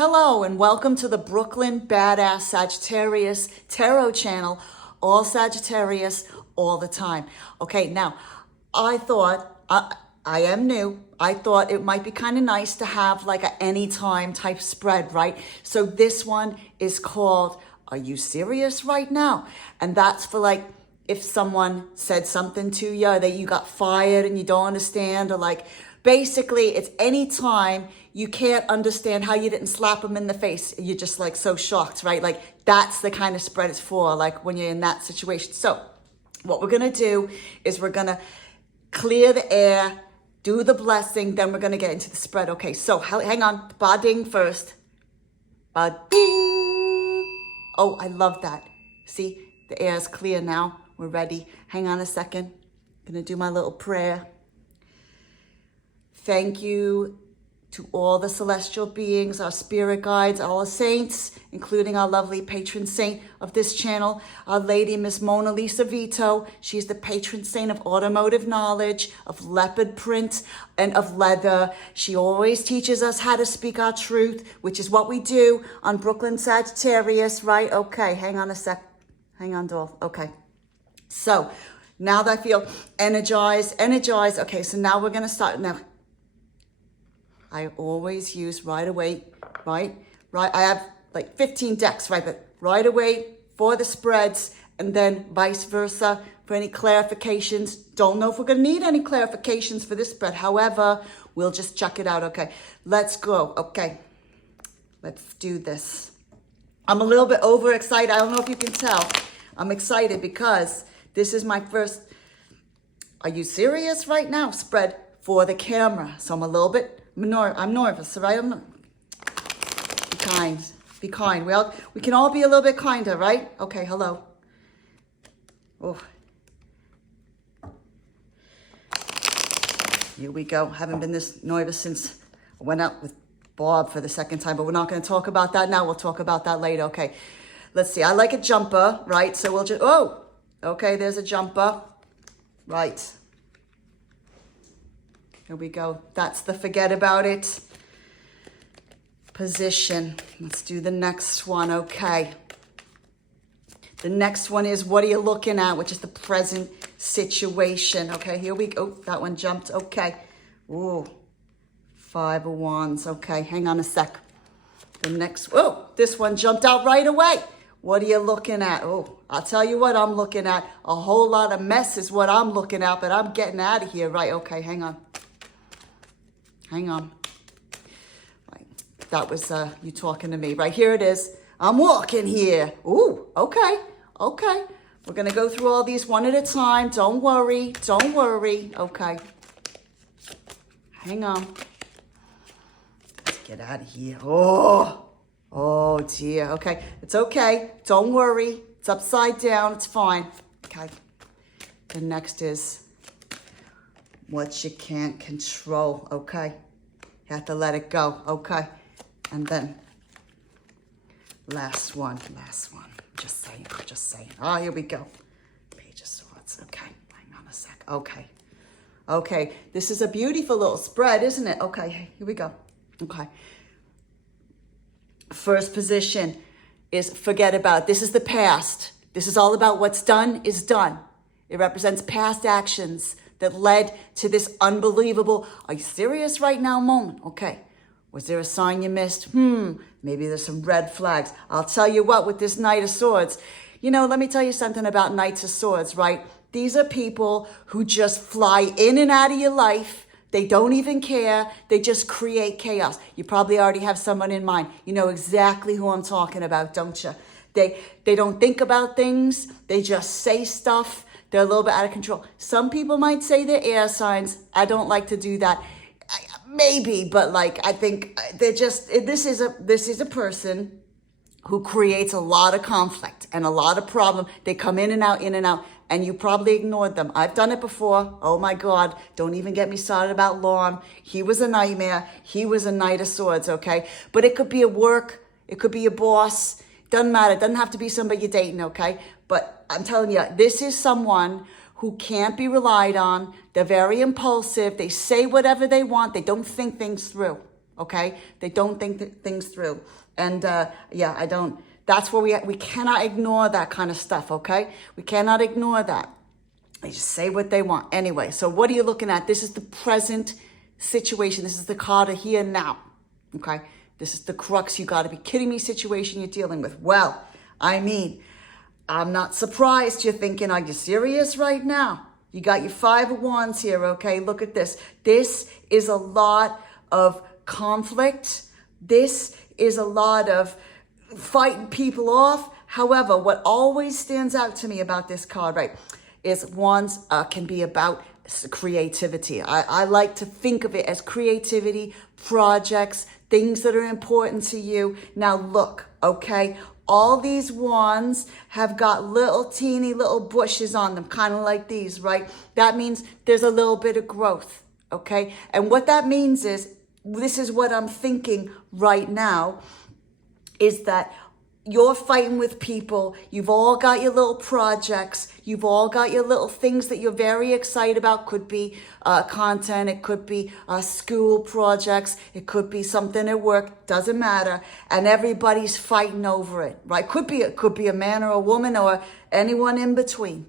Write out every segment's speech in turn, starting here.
Hello and welcome to the Brooklyn Badass Sagittarius Tarot channel. All Sagittarius, all the time. Okay, now, I thought, I am new. I thought it might be kind of nice to have like an anytime type spread, right? So this one is called, Are You Serious Right Now? And that's for like, if someone said something to you that you got fired and you don't understand, or like, basically it's anytime you can't understand how you didn't slap them in the face. You're just like so shocked, right? Like that's the kind of spread it's for, like when you're in that situation. So what we're going to do is we're going to clear the air, do the blessing, then we're going to get into the spread. Okay, so hang on. Ba-ding first. Ba-ding. Oh, I love that. See, the air is clear now. We're ready. Hang on a second. I'm going to do my little prayer. Thank you to all the celestial beings, our spirit guides, all the saints, including our lovely patron saint of this channel, our lady, Miss Mona Lisa Vito. She's the patron saint of automotive knowledge, of leopard print, and of leather. She always teaches us how to speak our truth, which is what we do on Brooklyn Sagittarius, right? Okay, hang on a sec. Hang on, doll. Okay. So now that I feel energized. Okay, so now we're going to start. Now, I always use right away, right? I have like 15 decks, right? But right away for the spreads, and then vice versa for any clarifications. Don't know if we're going to need any clarifications for this spread. However, we'll just check it out. Okay, let's go. Okay, let's do this. I'm a little bit overexcited. I don't know if you can tell. I'm excited because this is my first Are You Serious Right Now spread for the camera. So I'm a little bit I'm nervous, right? Be kind. Be kind. We can all be a little bit kinder, right? Okay, hello. Oh. Here we go. Haven't been this nervous since I went out with Bob for the second time, but we're not going to talk about that now. We'll talk about that later. Okay, let's see. I like a jumper, right? So we'll just, oh, okay, there's a jumper. Right. Here we go. That's the forget about it position. Let's do the next one. Okay. The next one is what are you looking at, which is the present situation. Okay, here we go. Oh, that one jumped. Okay. Ooh, 5 of Wands. Okay, hang on a sec. The next, oh, this one jumped out right away. What are you looking at? Oh, I'll tell you what I'm looking at. A whole lot of mess is what I'm looking at, but I'm getting out of here. Right, okay, hang on. Hang on. Right. That was you talking to me. Right, here it is. I'm walking here. Ooh, okay. Okay. We're going to go through all these one at a time. Don't worry. Don't worry. Okay. Hang on. Let's get out of here. Oh, dear. Okay. It's okay. Don't worry. It's upside down. It's fine. Okay. The next is what you can't control, okay? You have to let it go, okay? And then last one. Just saying. Oh, here we go. Page of Swords, okay. Hang on a sec, okay. Okay, this is a beautiful little spread, isn't it? Okay, here we go. Okay. First position is forget about it. This is the past. This is all about what's done is done. It represents past actions that led to this unbelievable, are you serious right now moment? Okay. Was there a sign you missed? Maybe there's some red flags. I'll tell you what, with this Knight of Swords, you know, let me tell you something about Knights of Swords, right? These are people who just fly in and out of your life. They don't even care. They just create chaos. You probably already have someone in mind. You know exactly who I'm talking about, don't you? They don't think about things. They just say stuff. They're a little bit out of control. Some people might say they're air signs. I don't like to do that. Maybe, but like, I think they're just, this is a person who creates a lot of conflict and a lot of problem. They come in and out, and you probably ignored them. I've done it before. Oh my God, don't even get me started about Lorne. He was a nightmare. He was a Knight of Swords, okay? But it could be a work. It could be a boss. Doesn't matter. It doesn't have to be somebody you're dating, okay? But I'm telling you, this is someone who can't be relied on. They're very impulsive. They say whatever they want. They don't think things through, okay? They don't think things through. And yeah, I don't, that's where we cannot ignore that kind of stuff, okay? We cannot ignore that. They just say what they want. Anyway, so what are you looking at? This is the present situation. This is the card of here now, okay? This is the crux, you gotta be kidding me situation you're dealing with. Well, I mean, I'm not surprised you're thinking, are you serious right now? You got your 5 of Wands here, okay? Look at this. This is a lot of conflict. This is a lot of fighting people off. However, what always stands out to me about this card, right, is Wands can be about creativity. I like to think of it as creativity, projects, things that are important to you. Now look, okay, all these wands have got little teeny little bushes on them, kind of like these, right? That means there's a little bit of growth, okay? And what that means is, this is what I'm thinking right now, is that you're fighting with people. You've all got your little projects. You've all got your little things that you're very excited about. Could be content. It could be school projects. It could be something at work. Doesn't matter. And everybody's fighting over it, right? It could be a man or a woman or anyone in between.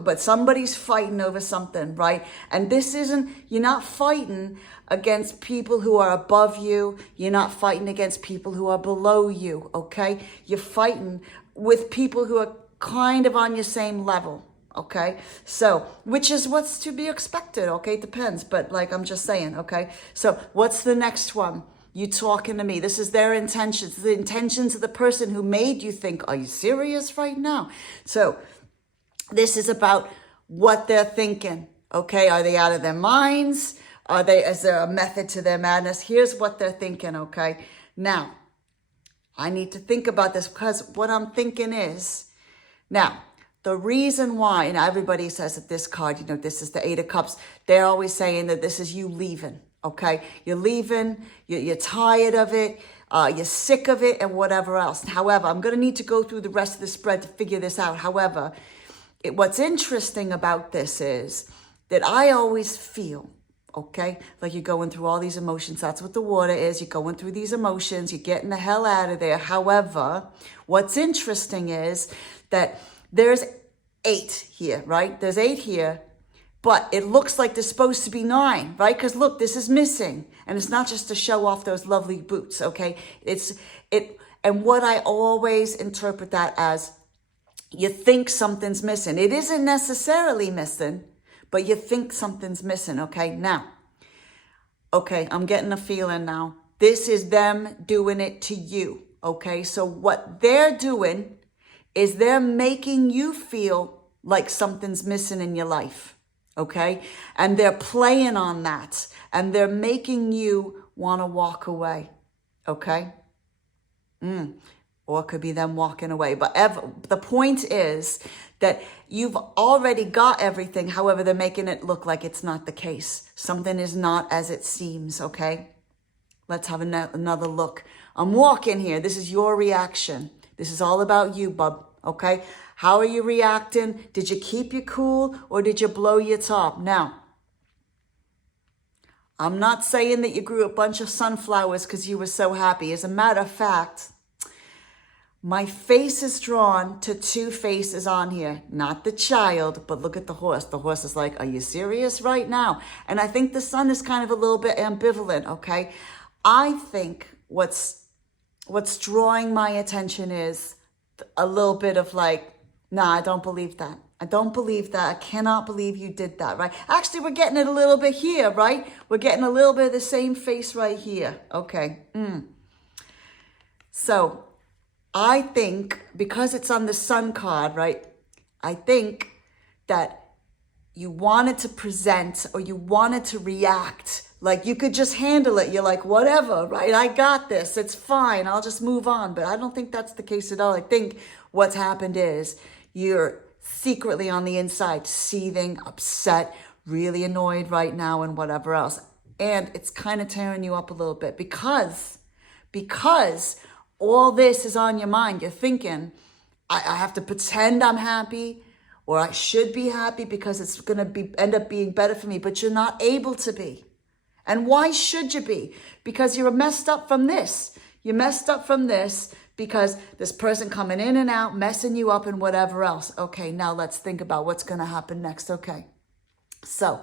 But somebody's fighting over something, right? And this isn't, you're not fighting against people who are above you. You're not fighting against people who are below you, okay? You're fighting with people who are kind of on your same level, okay? So, which is what's to be expected, okay? It depends, but like I'm just saying, okay? So what's the next one? You talking to me. This is their intentions, the intentions of the person who made you think, are you serious right now? So this is about what they're thinking, okay? Are they out of their minds? Is there a method to their madness? Here's what they're thinking, okay? Now, I need to think about this because what I'm thinking is, now, the reason why, and everybody says that this card, you know, this is the 8 of Cups, they're always saying that this is you leaving, okay? You're leaving, you're tired of it, you're sick of it, and whatever else. However, I'm going to need to go through the rest of the spread to figure this out. However, what's interesting about this is that I always feel, okay, like you're going through all these emotions. That's what the water is. You're going through these emotions. You're getting the hell out of there. However, what's interesting is that there's 8 here, right? There's 8 here, but it looks like there's supposed to be 9, right? Because look, this is missing. And it's not just to show off those lovely boots, okay? And what I always interpret that as, you think something's missing. It isn't necessarily missing, but you think something's missing, okay? Now, okay, I'm getting a feeling now. This is them doing it to you, okay? So what they're doing is they're making you feel like something's missing in your life, okay? And they're playing on that, and they're making you want to walk away, okay? Or it could be them walking away. But the point is that you've already got everything. However, they're making it look like it's not the case. Something is not as it seems, okay? Let's have another look. I'm walking here. This is your reaction. This is all about you, bub, okay? How are you reacting? Did you keep your cool or did you blow your top? Now, I'm not saying that you grew a bunch of sunflowers because you were so happy. As a matter of fact, my face is drawn to 2 faces on here. Not the child, but look at the horse. The horse is like, are you serious right now? And I think the sun is kind of a little bit ambivalent, okay? I think what's drawing my attention is a little bit of like, nah, I don't believe that. I don't believe that. I cannot believe you did that, right? Actually, we're getting it a little bit here, right? We're getting a little bit of the same face right here. Okay. So I think because it's on the sun card, right? I think that you wanted to present or you wanted to react like you could just handle it. You're like, whatever, right? I got this. It's fine. I'll just move on. But I don't think that's the case at all. I think what's happened is you're secretly on the inside, seething, upset, really annoyed right now and whatever else. And it's kind of tearing you up a little bit because all this is on your mind. You're thinking, I have to pretend I'm happy or I should be happy because it's going to end up being better for me, but you're not able to be. And why should you be? Because you're messed up from this. You're messed up from this because this person coming in and out, messing you up and whatever else. Okay, now let's think about what's going to happen next. Okay, so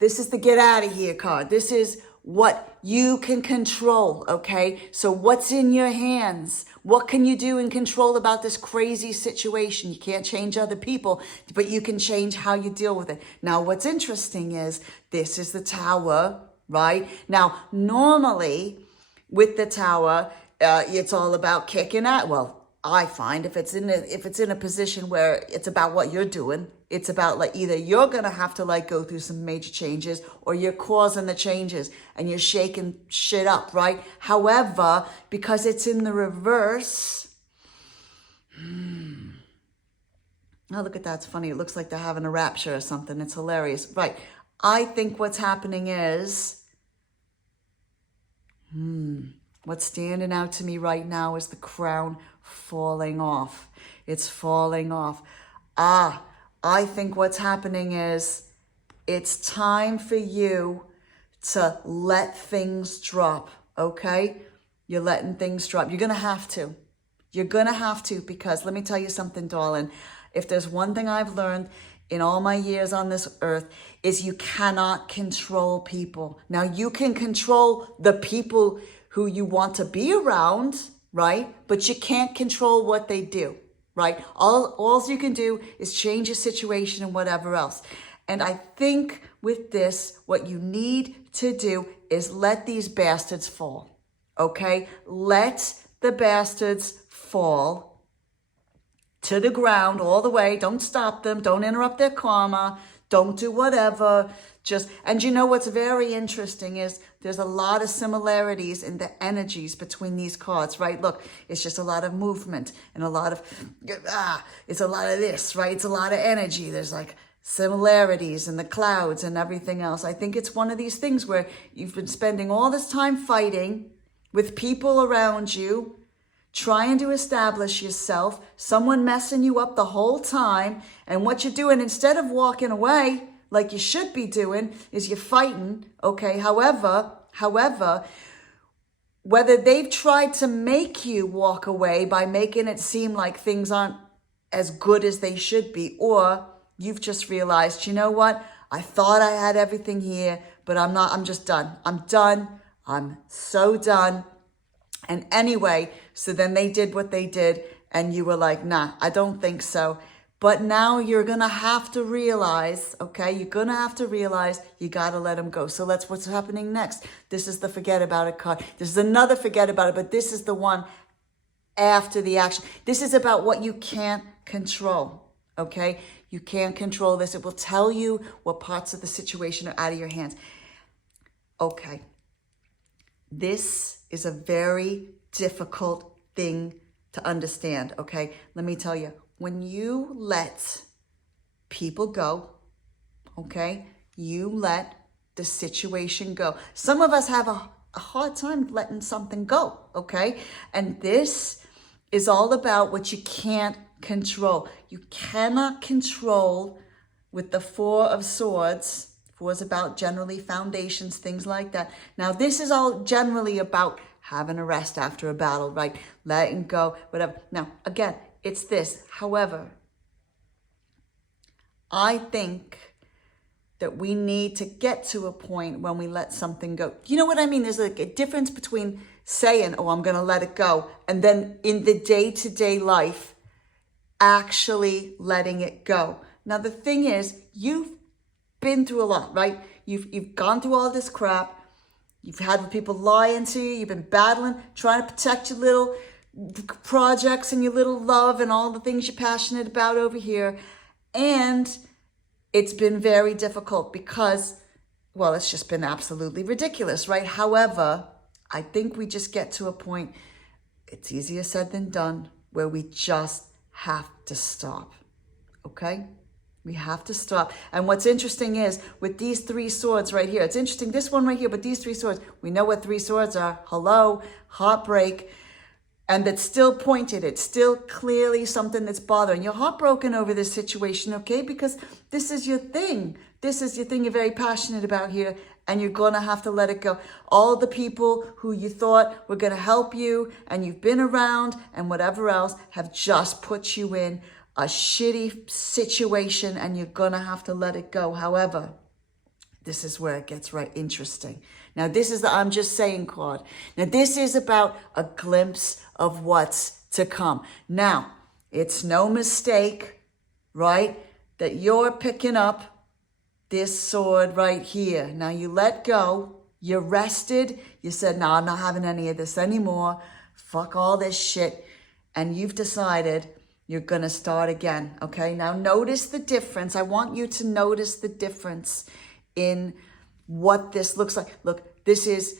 this is the get out of here card. This is what you can control, okay? So what's in your hands? What can you do and control about this crazy situation? You can't change other people, but you can change how you deal with it. Now, what's interesting is this is the Tower, right? Now, normally with the Tower, it's all about kicking out. Well, I find if it's in a position where it's about what you're doing, it's about like either you're gonna have to like go through some major changes or you're causing the changes and you're shaking shit up, right? However, because it's in the reverse, oh, look at that, it's funny. It looks like they're having a rapture or something. It's hilarious, right? I think what's happening is, what's standing out to me right now is the crown falling off. It's falling off. I think what's happening is it's time for you to let things drop, okay? You're letting things drop. You're going to have to. You're going to have to, because let me tell you something, darling. If there's one thing I've learned in all my years on this earth is you cannot control people. Now, you can control the people who you want to be around, right? But you can't control what they do, right? All you can do is change your situation and whatever else. And I think with this, what you need to do is let these bastards fall, okay? Let the bastards fall to the ground all the way. Don't stop them. Don't interrupt their karma. Don't do whatever. And you know what's very interesting is there's a lot of similarities in the energies between these cards, right? Look, it's just a lot of movement and a lot of, it's a lot of this, right? It's a lot of energy. There's like similarities in the clouds and everything else. I think it's one of these things where you've been spending all this time fighting with people around you, trying to establish yourself, someone messing you up the whole time. And what you're doing, instead of walking away, like you should be doing, is you're fighting, okay? However, whether they've tried to make you walk away by making it seem like things aren't as good as they should be, or you've just realized, you know what? I thought I had everything here, but I'm not. I'm just done. I'm done. I'm so done. And anyway, so then they did what they did, and you were like, nah, I don't think so. But now you're going to have to realize, okay, you're going to have to realize you got to let them go. So that's what's happening next. This is the forget about it card. This is another forget about it, but this is the one after the action. This is about what you can't control, okay? You can't control this. It will tell you what parts of the situation are out of your hands. Okay. This is a very difficult thing to understand, okay? Let me tell you. When you let people go, okay, you let the situation go. Some of us have a hard time letting something go, okay? And this is all about what you can't control. You cannot control with the Four of Swords. Four is about generally foundations, things like that. Now, this is all generally about having a rest after a battle, right? Letting go, whatever. Now, again, it's this. However, I think that we need to get to a point when we let something go. You know what I mean? There's like a difference between saying, oh, I'm going to let it go, and then in the day-to-day life, actually letting it go. Now, the thing is, you've been through a lot, right? You've gone through all this crap. You've had people lying to you. You've been battling, trying to protect your little projects and your little love and all the things you're passionate about over here. And it's been very difficult because, well, it's just been absolutely ridiculous, right? However, I think we just get to a point, it's easier said than done, where we just have to stop, okay? We have to stop. And what's interesting is with these three swords right here, it's interesting, this one right here, but these three swords, we know what three swords are. Hello, heartbreak. And that's still pointed. It's still clearly something that's bothering. You're heartbroken over this situation, okay? Because this is your thing. This is your thing you're very passionate about here, and you're going to have to let it go. All the people who you thought were going to help you and you've been around and whatever else have just put you in a shitty situation, and you're going to have to let it go. However, this is where it gets right interesting. Now, this is the I'm just saying card. Now, this is about a glimpse of what's to come. Now, it's no mistake, right, that you're picking up this sword right here. Now, you let go. You rested. You said, no, I'm not having any of this anymore. Fuck all this shit. And you've decided you're going to start again, okay? Now, notice the difference. I want you to notice the difference in what this looks like. Look, this is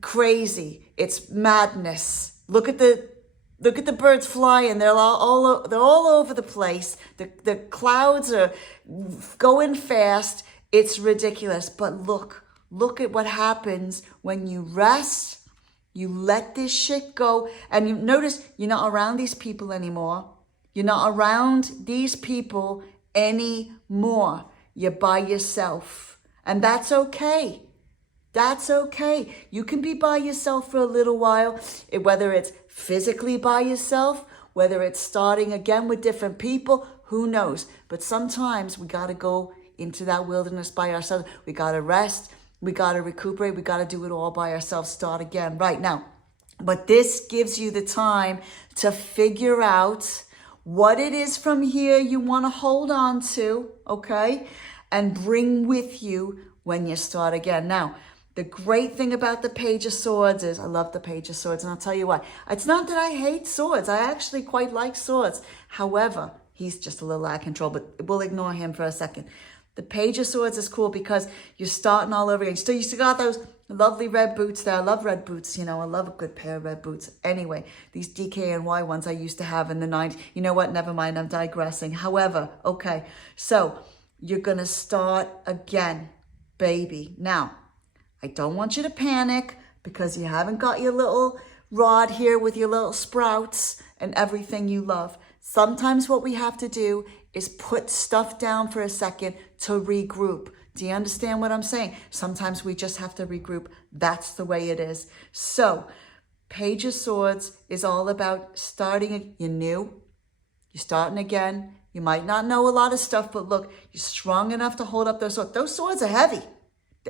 crazy. It's madness. Look at the birds flying. They're all over the place. The clouds are going fast. It's ridiculous. But look at what happens when you rest. You let this shit go. And you notice you're not around these people anymore. You're not around these people anymore. You're by yourself. And that's okay. That's okay. You can be by yourself for a little while, whether it's physically by yourself, whether it's starting again with different people, who knows? But sometimes we got to go into that wilderness by ourselves. We got to rest. We got to recuperate. We got to do it all by ourselves. Start again right now. But this gives you the time to figure out what it is from here you want to hold on to, okay? And bring with you when you start again. Now, the great thing about the Page of Swords is, I love the Page of Swords, and I'll tell you why. It's not that I hate swords. I actually quite like swords. However, he's just a little out of control, but we'll ignore him for a second. The Page of Swords is cool because you're starting all over again. You still got those lovely red boots there. I love red boots. You know, I love a good pair of red boots. Anyway, these DKNY ones I used to have in the 90s. You know what? Never mind. I'm digressing. However, okay. So you're going to start again, baby. Now, I don't want you to panic because you haven't got your little rod here with your little sprouts and everything you love. Sometimes what we have to do is put stuff down for a second to regroup. Do you understand what I'm saying? Sometimes we just have to regroup. That's the way it is. So, Page of Swords is all about starting. You're new. You're starting again. You might not know a lot of stuff, but look, you're strong enough to hold up those swords. Those swords are heavy.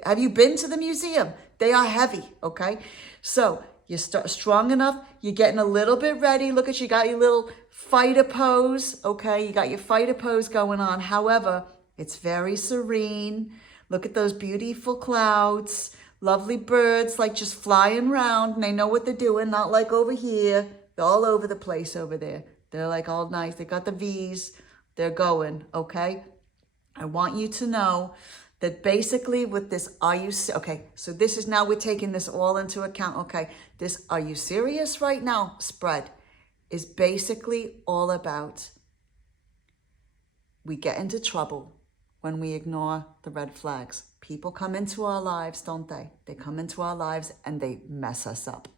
Have you been to the museum? They are heavy, okay? So, you're strong enough. You're getting a little bit ready. Look at you got your little fighter pose, okay? You got your fighter pose going on. However, it's very serene. Look at those beautiful clouds. Lovely birds like just flying around. And they know what they're doing. Not like over here. They're all over the place over there. They're like all nice. They got the V's. They're going, okay? I want you to know that basically with this, okay, so this is now we're taking this all into account, okay? This are you serious right now spread is basically all about we get into trouble when we ignore the red flags. People come into our lives, don't they? They come into our lives and they mess us up.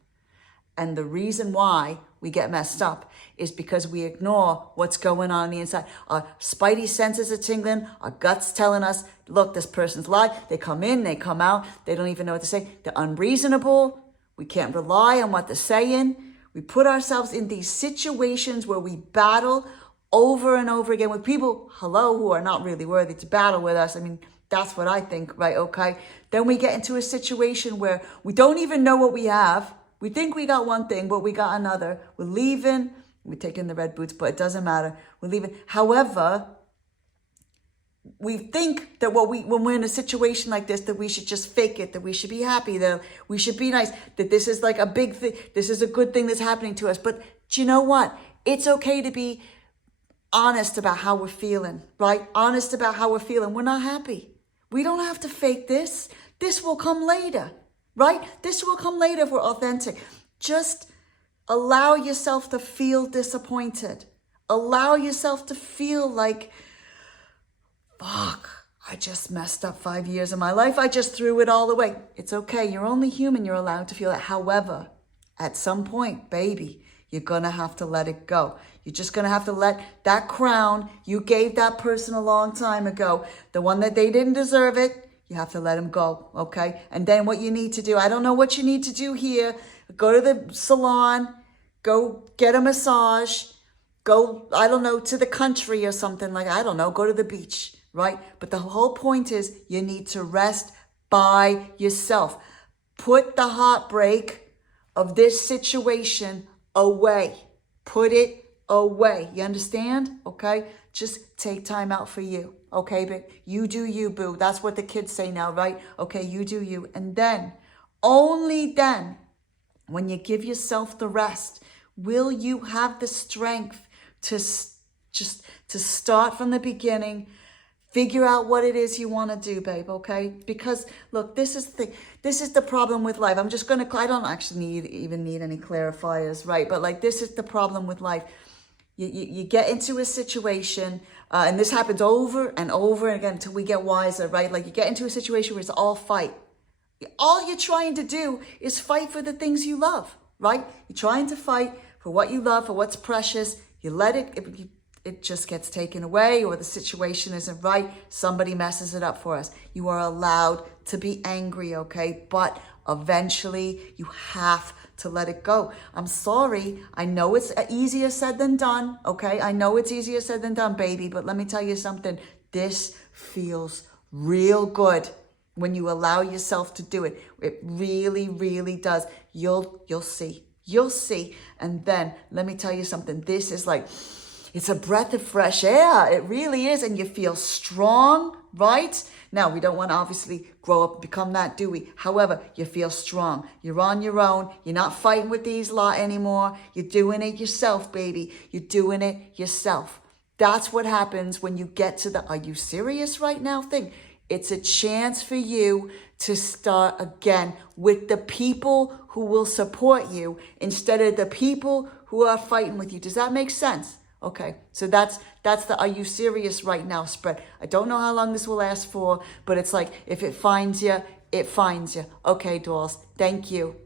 And the reason why we get messed up is because we ignore what's going on the inside. Our spidey senses are tingling. Our guts telling us, look, this person's lying. They come in, they come out. They don't even know what to say. They're unreasonable. We can't rely on what they're saying. We put ourselves in these situations where we battle over and over again with people, who are not really worthy to battle with us. I mean, that's what I think, right? Okay. Then we get into a situation where we don't even know what we have. We think we got one thing, but we got another. We're leaving. We're taking the red boots, but it doesn't matter. We're leaving. However, we think that when we're in a situation like this, that we should just fake it, that we should be happy, that we should be nice, that this is like a big thing. This is a good thing that's happening to us. But do you know what? It's okay to be honest about how we're feeling, right? Honest about how we're feeling. We're not happy. We don't have to fake this. This will come later. Right? This will come later if we're authentic. Just allow yourself to feel disappointed. Allow yourself to feel like, fuck, I just messed up 5 years of my life. I just threw it all away. It's okay. You're only human. You're allowed to feel it. However, at some point, baby, you're going to have to let it go. You're just going to have to let that crown you gave that person a long time ago, the one that they didn't deserve it, you have to let them go, okay? And then what you need to do, I don't know what you need to do here. Go to the salon, go get a massage, go, I don't know, to the country or something like, I don't know, go to the beach, right? But the whole point is you need to rest by yourself. Put the heartbreak of this situation away. Put it away. You understand? Okay? Just take time out for you. Okay, but you do you, boo. That's what the kids say now, right? Okay, you do you. And then, only then, when you give yourself the rest, will you have the strength to to start from the beginning, figure out what it is you want to do, babe, okay? Because, look, this is the problem with life. I don't actually even need any clarifiers, right? But, like, this is the problem with life. You get into a situation, and this happens over and over again until we get wiser, right? Like, you get into a situation where it's all fight. All you're trying to do is fight for the things you love, right? You're trying to fight for what you love, for what's precious. You let it just gets taken away, or the situation isn't right. Somebody messes it up for us. You are allowed to be angry, okay? But eventually you have to let it go. I'm sorry. I know it's easier said than done, okay? I know it's easier said than done, baby. But let me tell you something. This feels real good when you allow yourself to do it. It really, really does. You'll see. You'll see. And then let me tell you something. This is like, it's a breath of fresh air. It really is. And you feel strong, right? Now, we don't want to obviously grow up and become that, do we? However, you feel strong. You're on your own. You're not fighting with these lot anymore. You're doing it yourself, baby. You're doing it yourself. That's what happens when you get to the, are you serious right now thing. It's a chance for you to start again with the people who will support you instead of the people who are fighting with you. Does that make sense? Okay, so that's the are you serious right now spread. I don't know how long this will last for, but it's like if it finds you, it finds you. Okay, dolls, thank you.